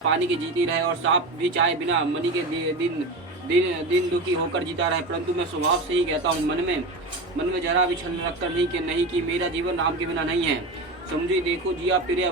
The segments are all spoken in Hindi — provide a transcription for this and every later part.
पानी की जीती रहे और सांप भी चाहे बिना मनी के दिन दिन दिन दुखी होकर जीता रहे। परंतु मैं स्वभाव से ही कहता हूँ, मन में जरा भी छल रखकर नहीं कि मेरा जीवन राम के बिना नहीं है। समझी देखो जिया प्रिय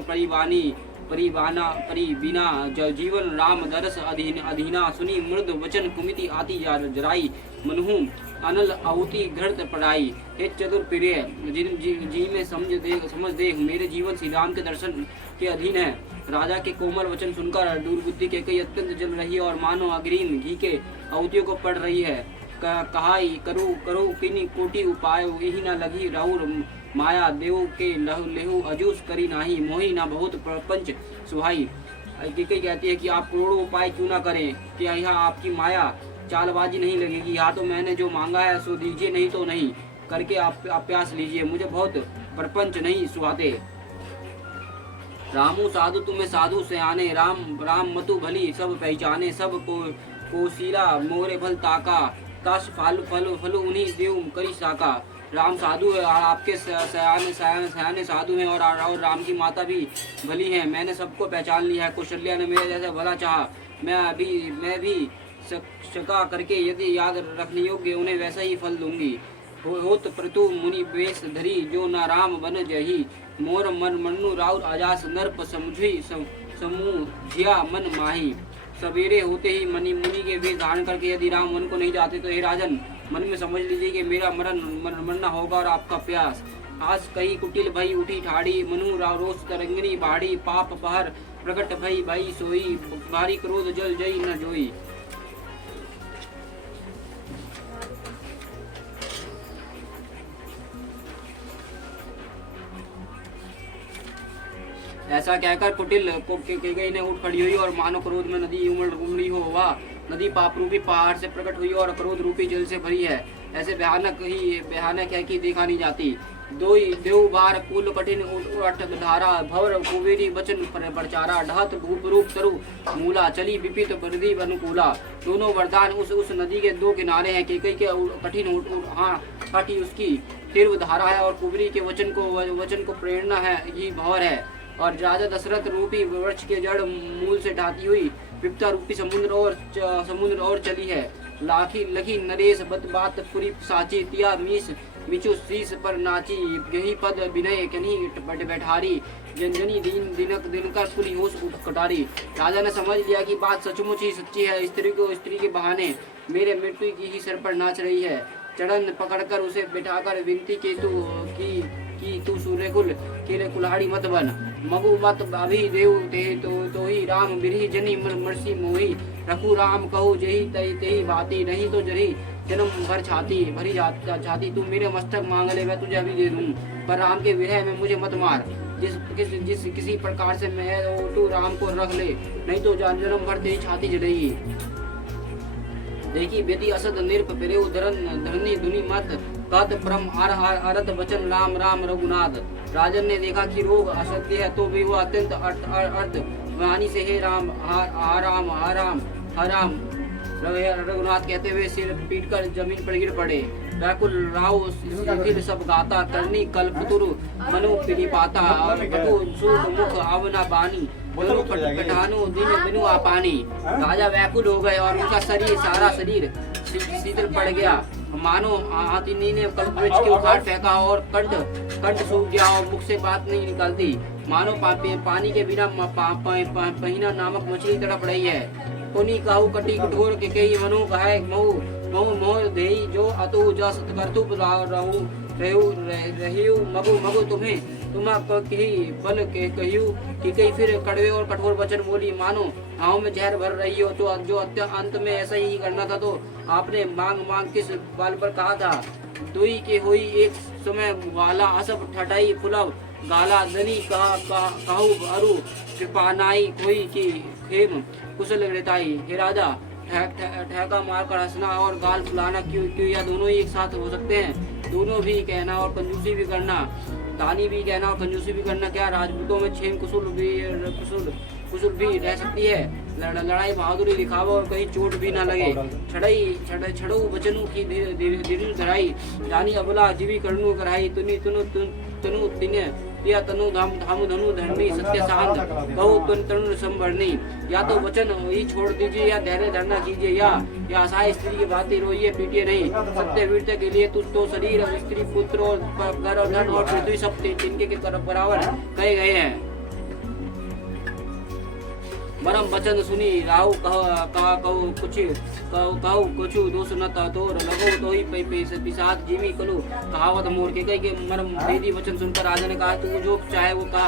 परिबीना जीवन राम दरस अधीना सुनी मृद वचन कुमिति आती जराई मनहू अनल आहुति घृत पढ़ाई। हे चतुर प्रिय जी में समझ दे मेरे जीवन श्री राम के दर्शन के अधीन है। राजा के कोमल वचन सुनकर दुर्बुद्धि के कई अत्यंत जल रही है और मानो अग्रीन घी के आहुतियों को पढ़ रही है। कहाई करो किनी कोटि उपाय यही न लगी राहुल माया देव के लेहु अजूस करी नाही मोही ना बहुत प्रपंच सुहाई। कई कहती है कि आप करोड़ों उपाय क्यों ना करें कि यहाँ आपकी माया चालबाजी नहीं लगेगी। यहाँ तो मैंने जो मांगा है सो दीजिए, नहीं तो नहीं करके आप प्यास लीजिए, मुझे बहुत प्रपंच नहीं सुहाते। रामू साधु तुम्हें साधु से आने राम मतु भली सब पहचाने सब कोशिला मोरे भल ताका तस फल उन्हीं देव करी साका। राम साधु है और आपके सयाने साधु हैं और राम की माता भी भली है। मैंने सबको पहचान लिया है। कौशल्या ने मेरे जैसा भला चाहा, मैं भी शका करके यदि याद रखने योग्य उन्हें वैसा ही फल दूंगी। होत प्रतु मुनि वेश धरी जो न राम बन जही मोर मन मनु राउर अजास नरप समझी समूझिया मन माही। सवेरे होते ही मुनि के वेश धारण करके यदि राम मन को नहीं जाते तो हे राजन मन में समझ लीजिए कि मेरा मरना होगा और आपका प्यास। आज कही कुटिल भई उठी ठाड़ी मनु रोष तरंगिनी बाड़ी पाप पहर प्रकट भई भाई सोई भारी क्रोध जल जई न जोई। ऐसा कहकर कुटिल कैकेयी ने उठ खड़ी हुई और मानो क्रोध में नदी उमड़ी हो। वह नदी पाप रूपी पहाड़ से प्रकट हुई और क्रोध रूपी जल से भरी है। ऐसे भयानक है कि देखा नहीं जाती। देव बार कुल कठिन उठ धारा भवर कुबेरी वचन प्रचारा ढहत भूप रूप तरु मूला चली विपित बरदी अनुकूला। दोनों वरदान उस नदी के दो किनारे हैं। कैकेयी के कठिन काटी उसकी तीव्र धारा है और कुबेरी के वचन को प्रेरणा है ही भवर है। और राजा दशरथ रूपी वृक्ष के जड़ मूल से ढाती हुई विपता रूपी समुद्र और चली है। लखी नरेश बात पुरी साची तिया मीस मिचु शीस पर नाची यही पद विनय कन्ही बैठारी जनजनी दिनकर पुरी होश कटारी। राजा ने समझ लिया कि बात सचमुच ही सच्ची है। स्त्री के बहाने मेरे मृत्यु की ही सिर पर नाच रही है। चरण पकड़कर उसे बिठाकर विनती की तू सूर्यकुल के कुल्हाड़ी मत बन मगु मत अभी देव ते तो ही राम बिरही जनी मरसी मोही रखू राम कहू जही तेही बाती नहीं तो जरी जन्म भर छाती भरी छाती। तू मेरे मस्तक मांग ले मैं तुझे अभी दे दूं, पर राम के विरह में मुझे मत मार। किसी प्रकार से मैं तू राम को रख ले, नहीं तो जन्म भर तेरी छाती जलेगी। देखी बेटी असद निरप पेरे धरनी धुनी मत कत परम अरत वचन राम राम रघुनाथ। राजन ने देखा कि रोग असत्य है तो भी वह अत्यंत अर्थ वाणी से हे राम हराम रघुनाथ कहते हुए सिर पीटकर जमीन पर गिर पड़े। व्याकुल राव सब गाता करनी कल्पतुरु मनु पिनिपाता और कटु सूट मुख आवना बानी कटानु दिन बिनु आपानी। राजा व्याकुल हो गए और उनका सारा शरीर शीतल पड़ गया। मानो हाथिनी ने कल्पवृक्ष के उखाड़ फेंका और कंठ सूख गया और मुख से बात नहीं निकलती। मानो पानी के बिना पहिना नामक मछली तड़प रही है। कोनी कहू कटी कठोर के कई मनु कहे महु मोह देई जो अतु जस करतु रहु मगु तुम कही बल के कहियो कि कई फिर कड़वे और कठोर वचन बोली। मानो आँव में जहर भर रही हो तो जो अंत में ऐसा ही करना था तो आपने मांग किस बाल पर कहा था। दुई के हुई एक समय वाला असब ठटाई फुलव गाला दनी कहू अरु कृपानाई कोई की खेम कुशल रहताई। हे राजा ठहका मारकर हंसना और गाल फुलाना क्यों या दोनों ही एक साथ हो सकते हैं? दोनों भी कहना और कंजूसी भी करना, दानी भी कहना और कंजूसी भी करना। क्या राजपूतों में छेम कुशल भी रह सकती है? लड़ाई बहादुरी दिखावा और कहीं चोट भी न लगे। छड़ऊ बचनू की धीरे धराई जानी अबला जीवी करनू कराई तुनु तिने या तनु धाम धामु धनु धरनी सत्य शांत कहु तनु संभरनी। या तो वचन ही छोड़ दीजिए या धैर्य धरना कीजिए, या असहाय स्त्री की बातें रोइए पीटिए नहीं। सत्य वीरता के लिए तुझ तो शरीर और स्त्री पुत्र और घर और धन और पृथ्वी सब तिनके के बराबर कहे गए हैं। मरम वचन सुनी राहु कहु कुछ दोष न तोर लगो तो ही पिशाच जीवी कलु कहावत मोर के कई के मरम भेदी वचन सुनकर राजा ने कहा तू जो चाहे वो कह,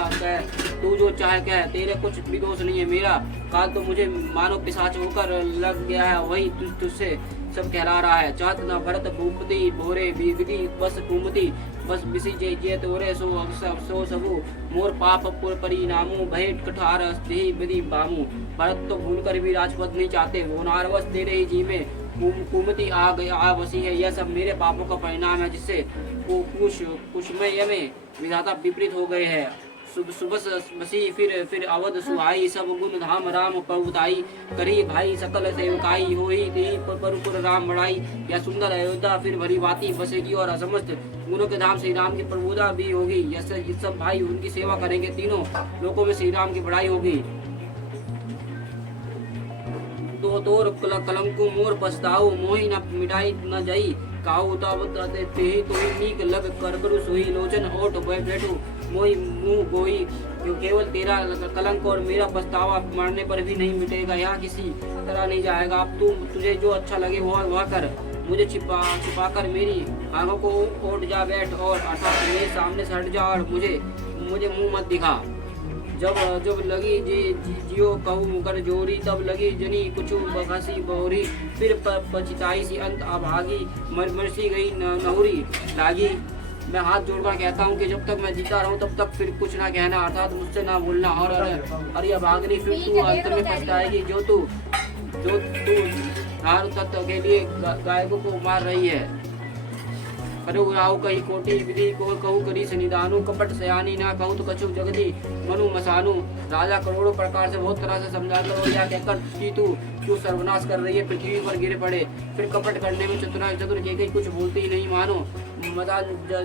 तू जो चाहे कह, तेरे कुछ भी दोष नहीं है। मेरा काल तो मुझे मानो पिशाच होकर लग गया है, वही तुझसे सब कहला रहा है। चाहत न भरत भूपति भोरे विधि बस कुमति बस बिसी जय तोरे सो सबु मोर पाप परिणामो भेंट कठार स्त्री विधि बामू। भरत तो भूलकर भी राजपद नहीं चाहते, होनारवश तेरे ही जी में कुमति आ बसी है। यह सब मेरे पापों का परिणाम है, जिससे कुशमय में विधाता विपरीत हो गए हैं। सुबह बसी फिर अवध सुहाई, सब गुण धाम राम प्रभुताई। करी भाई सकल सेवकाई होई देही परपुर राम बड़ाई। यह सुंदर अयोध्या फिर भरी बाती बसेगी और समस्त गुणों के धाम श्री राम की प्रभुता भी होगी। ये सब भाई उनकी सेवा करेंगे, तीनों लोकों में श्री राम की बड़ाई होगी। तो तोर कलंकु मोर पछताऊ, मोहि न मिटाई न जाई। काऊ तब ते तो नीक लग कर सोई, लोचन ओठ बैठू मोई मुंह गोई। केवल तेरा कलंक और मेरा पछतावा मरने पर भी नहीं मिटेगा, यहाँ किसी तरह नहीं जाएगा। अब तुझे जो अच्छा लगे वह कर, मुझे छिपाकर मेरी आंखों को ओढ़ जा बैठ, और अर्थात मेरे सामने से हट जा और मुझे मुंह मत दिखा। जब लगी जियो कहूँ कर जोरी, तब लगी जनी कुछ बखसी बहोरी। फिर पछताई सी अंत अभागी, मरसी गई नहुरी लागी। मैं हाथ जोड़कर कहता हूँ कि जब तक मैं जीता रहूँ तब तक फिर कुछ ना कहना, अर्थात मुझसे ना बोलना। और अरे भागनी फिर तू अंत में पछताएगी, जो तू हार तत्व के लिए गायकों को मार रही है। करो राहु कही कोटि विधि को कहू करी सनिदानु, कपट सयानी ना कहूँ तो कछु जगती मनु मसानु। राजा करोड़ों प्रकार से बहुत तरह से समझा कर और यह कहकर कि तू क्यों सर्वनाश कर रही है, पृथ्वी पर गिर पड़े। फिर कपट करने में चतुर के कुछ बोलती ही नहीं, मानो मसाज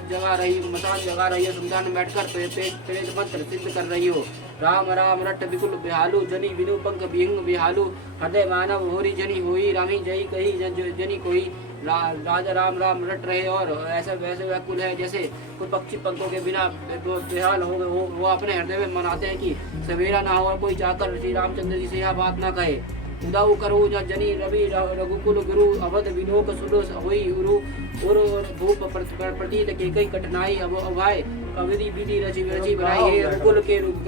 जगा रही है, सुमसान में बैठकर प्रेत मंत्र सिद्ध कर रही हो। राम राम रट बिकुल बिहालू, जनी बिनु पंख बिहंग बिहालू। हृदय मानव होरी जनी होई, रामी जई कही जनी कोई। राजा राम राम रट रहे और ऐसे वैसे व्याकुल है जैसे कोई पक्षी पंखों के बिना बेहाल हो गए। वो अपने हृदय में मनाते हैं कि सवेरा ना हो और कोई जाकर श्री रामचंद्र जी से यह बात ना कहे। उदाऊ करो जनी रवि रघुकुल गुरु, अवध विलोक सुरस हुई उरु। और भूप प्रतीत के कई कठिनाई अभाय, अविधि विधि रची बनाई है।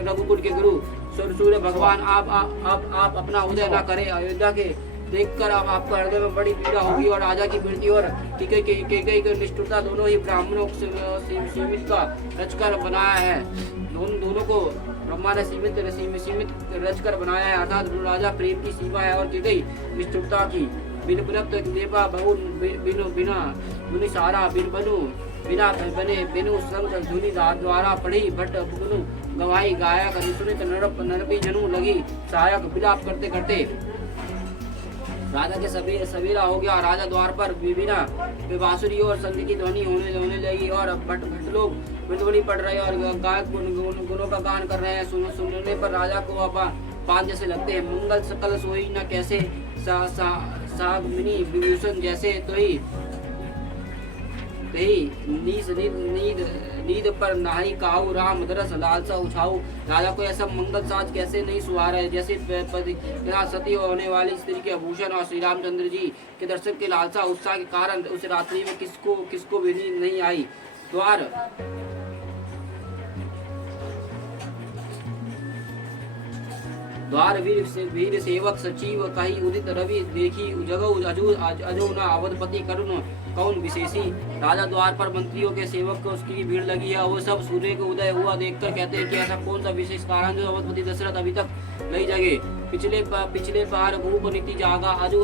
रघुकुल के गुरु सूर्य भगवान आप अपना उदय न करे। अयोध्या के देखकर अब आपका हृदय में बड़ी पीड़ा होगी, और राजा की मृत्यु और केकई की निष्ठुरता दोनों ही ब्राह्मणों सीमित का रचकर बनाया है। दोनों को ब्रह्मा ने सीमित रचकर बनाया है, अर्थात राजा प्रेम की सीमा है और केकई निष्ठुरता की। बिन देवा बहु बिना धुनि सारा बिना बने बिनु संग धुनि द्वारा पढ़ी भट्ट बुनु गवाही गायक सुनित नरपी जनू लगी सहायक विलाप करते करते। राजा के सवेरा हो गया। राजा द्वार पर बिना बांसुरी और संधि की ध्वनि होने लगी, और भट्ट लोग ध्वनि पढ़ रहे और गायक गुणों का गान कर रहे हैं। सुनने पर राजा को पान जैसे लगते हैं। मंगल सकल सोई न कैसे, सागमिनी विभूषण जैसे तो ही नींद पर नहाई काऊ, राम दरस लालसा उछाऊ। राजा को ऐसा मंगल साज कैसे नहीं सुहा रहे, जैसे सती होने वाली स्त्री के आभूषण और श्री रामचंद्र जी के दर्शन के लालसा उत्साह के कारण उस रात्रि में किसको भी नींद नहीं आई। द्वार वीर सेवक सचिव कही उदित रवि देखी जगऊ अजो न अवधपति करुण कौन विशेषी। राजा द्वार पर मंत्रियों के सेवक को उसकी भीड़ लगी है, वो सब सूर्य को उदय हुआ देखकर कहते हैं कि ऐसा कौन सा विशेष कारण जो अवधपति दशरथ अभी तक नहीं जगे। पिछले पहाड़ भूप नीति जागा, आजू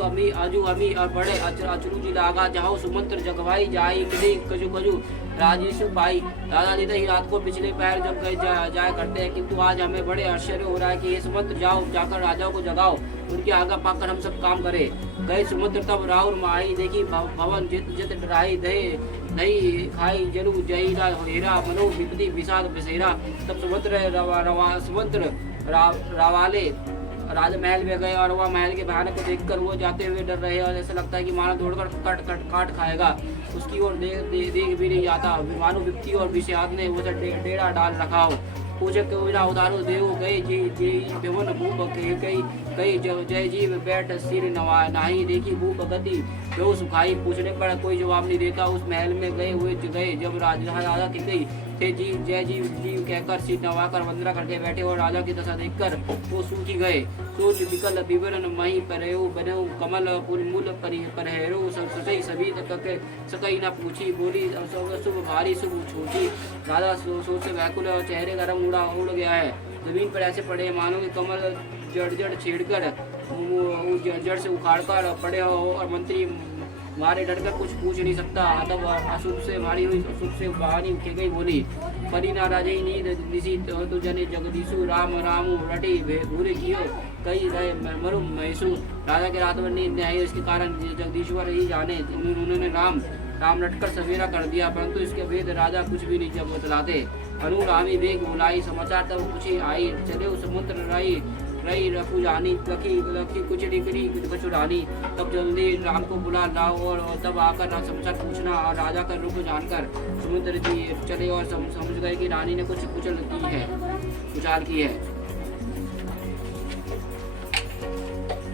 अमी और बड़े अचरुचि लागा। जाओ सुमंत्र जगवाई जाई किसी कजू राजेशु पाई। राजा जी ही रात को पिछले पैर जब गए जाया करते हैं, किंतु आज हमें बड़े आश्चर्य हो रहा है कि ये सुमंत्र जाओ जाकर राजाओं को जगाओ। उनकी आज्ञा पाकर हम सब काम करे। गए समुद्र तब राउर माई देखी भवन जित जित डराई दहे दही खाई जरु जई ना हेरा मनो विपदी विषाद बसेरा। तब समुद्र रावाले राजमहल में गए और वह महल के भयानक को देखकर वो जाते हुए डर रहे और ऐसा लगता है कि मानो दौड़कर काट खाएगा। उसकी ओर देख भी नहीं आता, मानो विपत्ति और विषाद ने उसे डेरा डाल रखा हो। पूजक के बिना उतारो देव गए जी जी भवन भूप कई जय जीव बैठ सिर नवा नाही देखी भूप गति जो सुखाई। पूछने पर कोई जवाब नहीं देता। उस महल में गए जब राजा की गई थे जी जय जीव जीव कहकर सिर नवाकर वंदना करके बैठे और राजा की दशा देखकर वो सूखी गए। सोच विकल विवरण मही परयो बनो कमल मूल परहेरो ससई सभी तक सकई न पूछी बोली शुभ भारी शुभ छूची। राजा सोच से व्याकुल और चेहरे का रंग उड़ गया है। जमीन पर ऐसे पड़े मानो कि कमल जड़ छेड़कर जड़ से उखाड़कर पड़े हो और मंत्री मारे डरकर कुछ पूछ नहीं सकता। तब अशुभ से मारी हुई अशुभ से बहानी की गई बोली परी ना राजई नींद निशी तो जने जगदीशु राम रामू रटी भूरे कियो कई रहे मरु महसू। राजा के रात में नींद नहीं आई, इसके कारण जगदीश्वर ही जाने। उन्होंने राम रटकर सवेरा कर दिया, परंतु इसके भेद राजा कुछ भी नहीं जब बतलाते। अनुरामी बेग बुलाई समाचार तब पूछी आई चले समुद्र रही रखू जानी लखी कुछ डिगरी कुछ कचुरानी। तब जल्दी राम को बुला लाओ और तब आकर समाचार पूछना। और राजा का रूप जानकर समुद्र जी चले और समझ गए कि रानी ने कुछ कुचल की है।